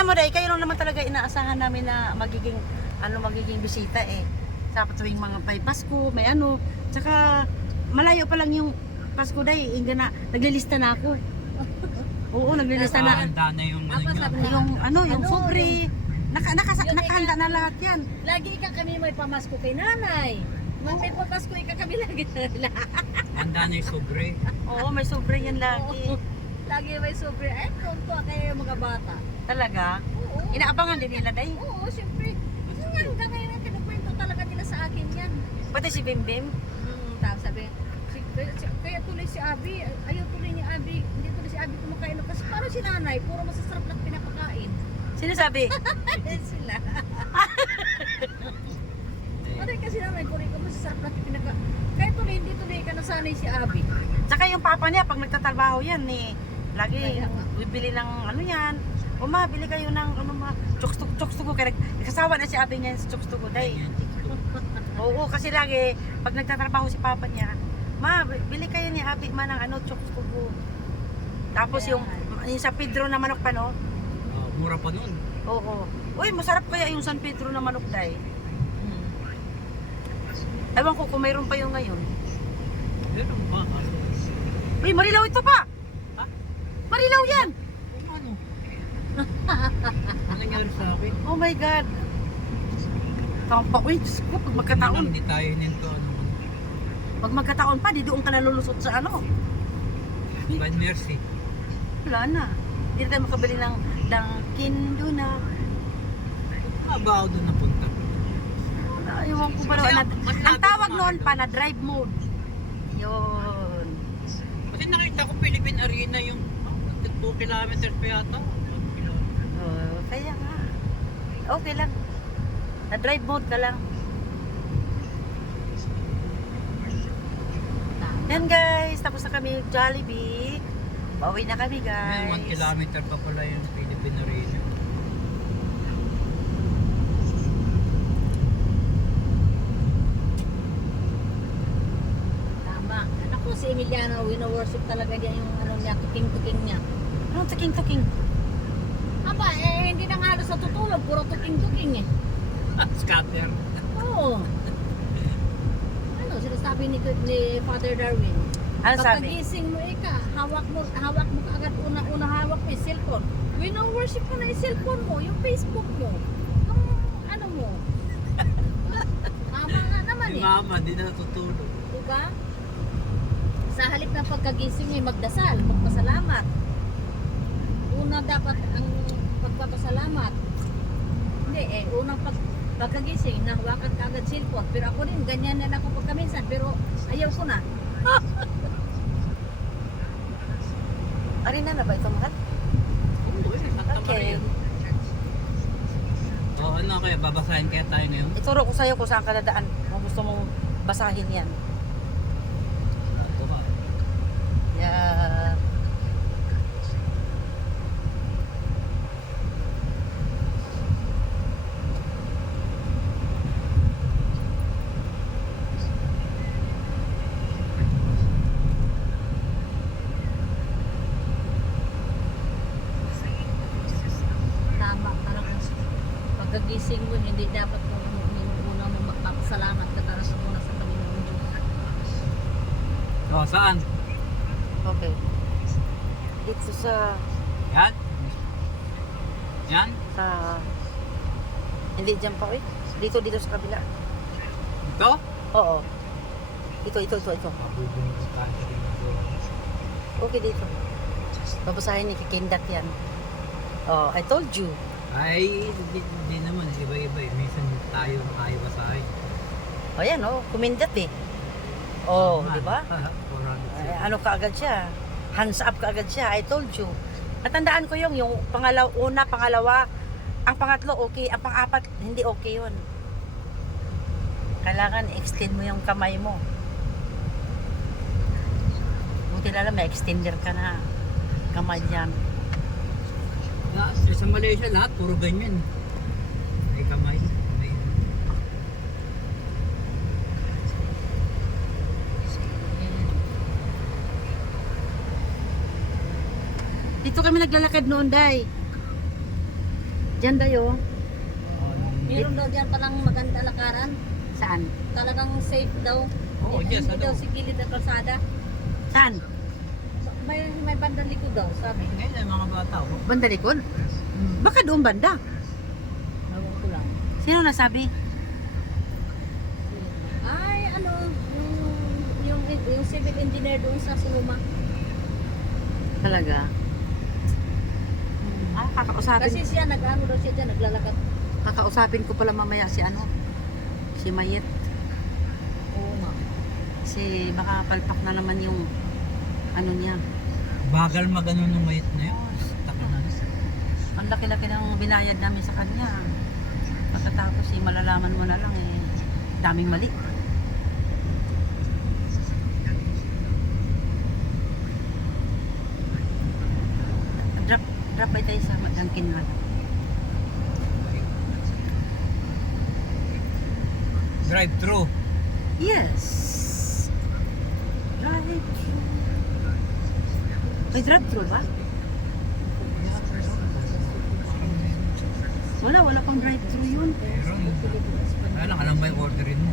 alam mo dahil kayo lang naman talaga inaasahan namin na magiging bisita eh. Sa tuwing mga may Pasko, may ano. Tsaka malayo pa lang yung Pasko dahil naglilista na ako. Oo, naglilista na. Handa na yung Yung sobre. Nakahanda na lahat yan. Lagi ka kami may pamasko kay nanay. May pamasko ka kami lagi na. Handa na yung sobre. Oo, may sobre yan lagi. Lagi may sobre. Ay, pronto kayo mga bata. Talaga? Oo. Inaabangan din nila dahil. Oo, siyempre. Kasi nga, hanggang ngayon ang kinukwento talaga nila sa akin yan. Pati si Bimbim. Tapos sabi, kaya tuloy si Abby, ayaw tuloy ni Abby, hindi tuloy si Abby kumakain. Kasi parang si nanay, puro masasarap lang pinapakain. Sino sabi? Sila. Ano kasi nanay, puro ikaw masasarap lang pinapakain. Kaya tuloy, hindi tuloy ka nasanay si Abby. Tsaka yung papa niya, pag nagtatrabaho yan eh, lagi bibili ng ano yan. Ma, bili kayo ng chokstugo. Kaya nagkasawa na si Abby niya sa chokstugo dahil. Oo, kasi lagi, pag nagtatrabaho si papa niya, ma, bili kayo ni Abby ng chokstugo. Tapos yung sa Pedro na manok pa, no? Mura pa nun. Oo. Uy, masarap kaya yung San Pedro na manok dahil. Ewan ko kung mayroon pa yung ngayon. Meron pa. Uy, Marilaw ito pa! Ha? Marilaw yan! Ano? Ano nangyari sa akin? Oh my God! Tampa, uy, Diyos ko, pag magkataon. Hindi tayo nito. Pag magkataon pa, di doon ka nalulusot sa ano. By mercy. Wala na. Hindi na tayo makabili ng kindo na. Ba ako doon napunta? Ewan ko ba ang tawag noon pa na drive mode. Yun. Kasi nakita ko Philippine Arena yung 2 kilometers pa yata. Kaya nga. Okay lang. Na drive mode ka lang. Yan guys, tapos na kami Jollibee. Pauwi na kami guys. 1 kilometer pa pala yung Philippine Arena. Tama. Anak ko si Emiliano, wino-worship talaga niya yung niya, tuking-tuking niya. Anong tuking-tuking? Aba, hindi na nga halos natutulog, puro tuking-tuking eh. Scatter. Oo. Ano, sinasabi ni Father Darwin. Ano sabi? Pagkagising mo hawak mo kaagad una hawak mo yung cellphone. Wino-worship mo na yung cellphone mo, yung Facebook mo, yung ano mo. Tama nga naman Si eh. mama, di na natutulog. Diba? Sa halip ng pagkagising mo, magdasal, magpasalamat. Una dapat ang pagpapasalamat. Hindi unang pagkagising, nahawakan ka agad cellphone. Pero ako rin, ganyan na ako pagkaminsan. Pero ayaw ko na. Arena na ba ito, mahal? Oo, Santa Okay. Maria. O ano kaya, babasahin kaya tayo ngayon? Ituro ko sa'yo kung saan ka dadaan. Kung gusto mong basahin yan. Ito ba? Yeah. Tama, talaga. Pagkagising mo, hindi dapat mo una mo magpapasalamat ka talaga muna sa Panginoon Diyos. O, saan? Okay. Dito sa Yan? Yan? hindi dyan pa, eh. Dito sa kabila. Ito? Oo. Ito. Mabubunod tayo dito. Okay, dito. Babasahin ni Kikindat yan. Oh, I told you. Ay, hindi naman. Iba-iba eh. Minsan tayo makaiwasahin. O yan, kumindat eh. Oh, Tama. di ba? 400. Ano ka agad siya? Hands up ka agad siya. I told you. Natandaan ko yung una, pangalawa, ang pangatlo okay, ang pang-apat hindi okay yun. Kailangan extend mo yung kamay mo. Buti na lang may extender ka na kamay dyan. Sa Malaysia lahat, puro ganyan. May kamay. May... Dito kami naglalakad noon, Day. Diyan dayo. Meron daw dyan palang maganda lakaran. Saan? Talagang safe daw. Oo, yes, Hindi daw ano? si gilid na kalsada. Saan? May bandang likod daw, sabi. Ngayon ay mga bata. Oh. Banda likod? Baka doon banda. Ewan ko lang. Sino nasabi? Ay, ano, yung civil engineer doon sa Suluma. Talaga? Ah, kakausapin. Kasi siya, nag-ano daw siya dyan, naglalakad. Kakausapin ko pala mamaya si ano? Si Mayet. Oo nga. Kasi baka palpak na naman yung ano niya. Bagal magano nung mayit na yun. Taka na. Ang laki-laki ng binayad namin sa kanya. Pagkatapos malalaman mo na lang daming mali. Drop by tayo sa Dunkin nga. Drive-thru. Yes. Drive-thru. May drive-thru ba? Wala pang drive-thru yun. Meron. Kaya lang, alam mo yung orderin mo.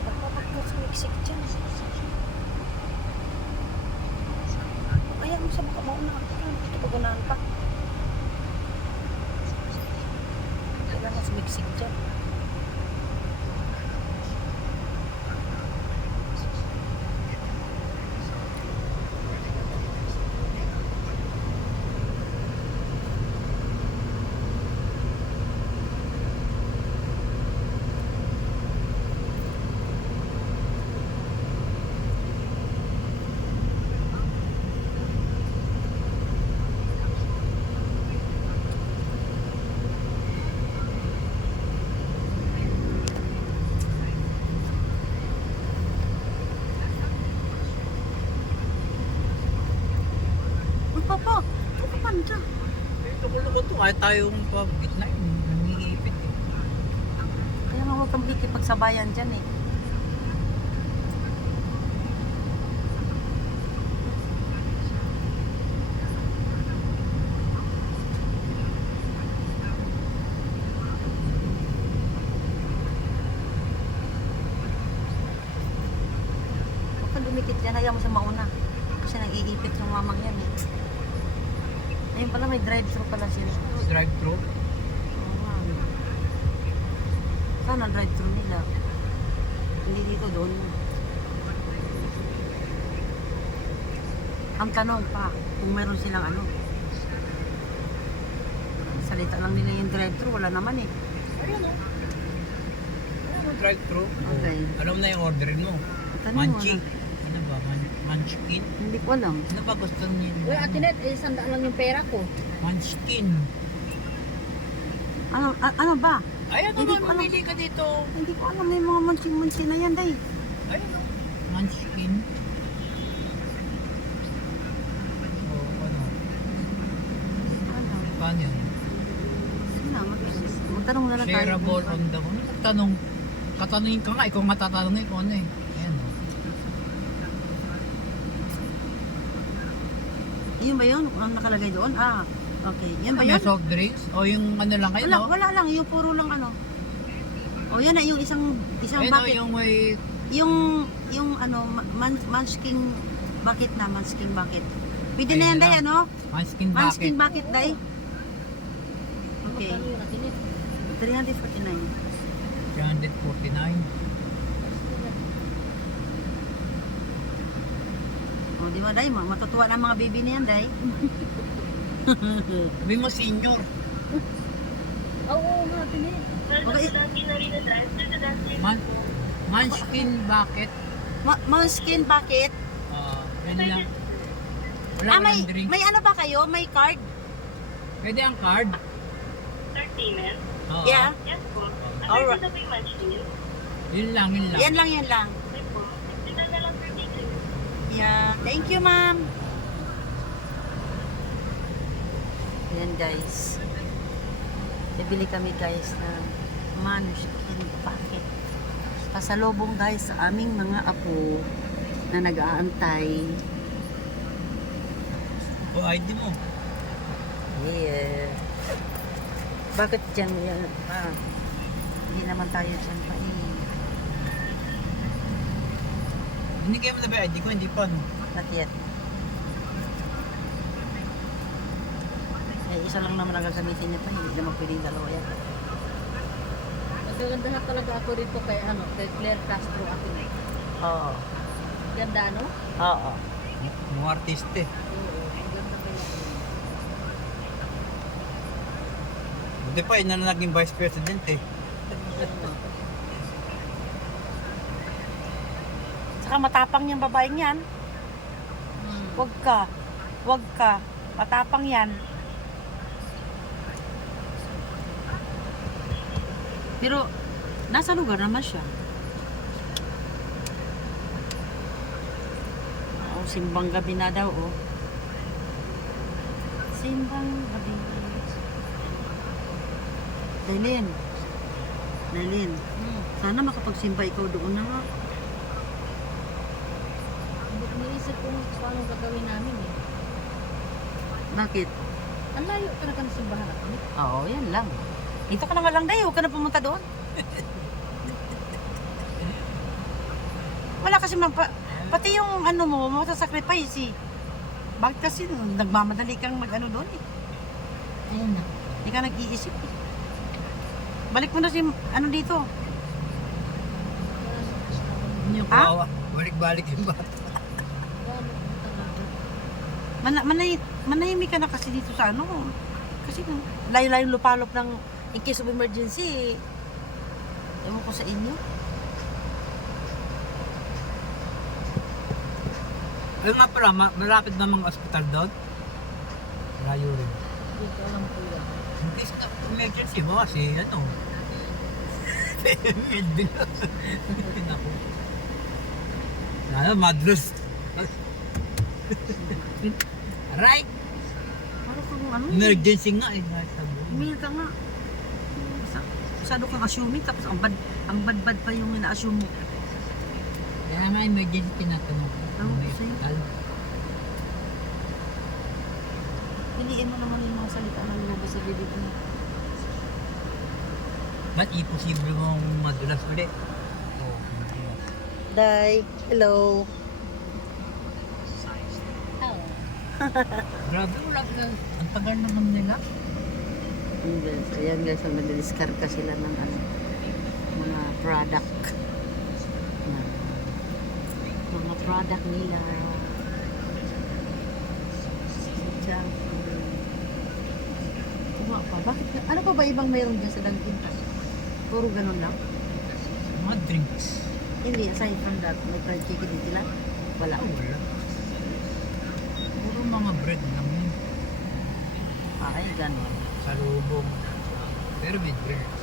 Pagpapak sa Mexico dyan. Kaya mo sa baka mauna ako. Ito pagunahan pa. Kailangan sa Mexico dyan. Papa, ito ka panda. Ito ko lang ito. Kahit tayong gitna yun. Nangiipit eh. Kaya nga huwag kang bikipagsabayan dyan eh. Huwag kang dumikit dyan, hayaan mo sa mauna. Kasi nang-iipit yung mamang yan eh. Ayun pala, may drive-thru pala sila. Drive-thru. Oo nga. Saan ang drive-thru nila? Hindi dito, doon. Ang tanong pa, kung meron silang ano. Salita lang nila yung drive-thru, wala naman eh. Ayun o. Ayun o, drive-thru. Okay. Alam na yung orderin mo. Tanong mo Manchi. na. Ano ba? Munchkin? Hindi ko alam. Ano ba gusto niyo? Uy, Ate Net, sandaan lang yung pera ko. Munchkin. Ano ba? Ayan Hindi naman, ko alam. mamili ka dito. Hindi ko alam na yung mga munching-munching na yan, day. Ayun o. Munchkin. O, ano? Ano? Paano yun? Sino? Magtanong na lang tayo. Shareable on the moon. Tanong. Katanungin ka nga. Ikaw nga tatanungin ko ano eh. Ayan o. Yun ba yun? Ang nakalagay doon? Ah, okay. Yan ba May yun? soft drinks? O yung ano lang kayo, Wala, no? wala lang. Yung puro lang ano. O yan na, yung isang Ayun o, bucket. yung may... Yung ano, munchkin bucket na, munchkin bucket. Pwede na Ayun yan, na day, lang. ano? Munchkin Munchkin bucket. bucket, day. Okay. Magkano yun, Ate Net? 349. 349. O, di ba, day? Matutuwa na ang mga baby na yan, day. Sabi mo senior. Oo nga, Ate Net. Okay. Munchkin bucket. Munchkin bucket. Yun lang. Wala Ah, walang drink. may ano ba kayo? May card? Pwede ang card. Third payment? Oo. Yeah. Yes po. Alright. Ano po yung munchkin? Yun lang, yun lang. Yan lang, yan lang. Yeah. Thank you, ma'am. Yan, guys. Bibili kami, guys, ng Munchkin packet. Pasalubong, guys, sa aming mga apo na nag-aantay. O, ID mo. Yeah. Bakit dyan yan? Hindi naman tayo dyan pa eh. Binigay mo na ba yung ID ko? Hindi pa, no? Not yet. Eh, isa lang naman ang gagamitin niya pa. Hindi naman pwedeng dalawa yan. Nagkagandahan talaga ako dito kay Claire Castro akin. Oo. Ganda, no? Oo. Mga artiste. Oo, ganda kaya. Buti pa, yun na naging vice president eh. Saka matapang yung babaeng yan. Wag ka. Wag ka. Matapang yan. Pero, nasa lugar naman siya. Oh, simbang gabi na daw, oh. Simbang gabi. Dailin. Dailin. Sana makapagsimba ikaw doon na nga. Iniisip ko paano gagawin namin eh. Bakit? Ang layo talaga ng simbahan ako. Oo, yan lang. Dito ka na nga lang, Day. Huwag ka na pumunta doon. Wala kasi pati yung ano mo, masasacrifice eh. Bakit kasi nagmamadali kang mag-ano doon eh. Ayun na. Hindi ka nag-iisip eh. Balik mo na si, ano dito. Yung Ha? kawawa. Balik-balik yung bata. Manahimik ka na kasi dito sa ano. Kasi layo-layo lupalop ng in case of emergency. Ewan ko sa inyo. Ayun nga pala, malapit na mga ospital doon. Layo rin. Hindi ko alam po yan. In case na emergency mo kasi ano. Medyo na. Ako. Ano, madros. Right? Para kung ano eh. Emergency nga eh. Umil ka nga. Masyado kang assuming tapos ang bad pa yung ina-assume mo. Kaya nga emergency tinatanong ko. Oo, May sa'yo. hospital. Piliin mo naman yung mga salita na lumabas sa bibig mo. Ba't imposible mong madulas ulit? Oo. Day, hello. Oh. Grabe, wala ka. Ang tagal naman nila. Ayan guys, nag-discard sila ng ano, mga product. Mga product nila. Kuha pa. Bakit? Ano pa ba ibang mayroon dyan sa Dunkin? Puro ganun lang? Mga drinks. Hindi, aside from that, may fried chicken din sila. Wala. Wala. Puro mga bread lang yun. Ay, ganun. Salubong. Pero may drinks.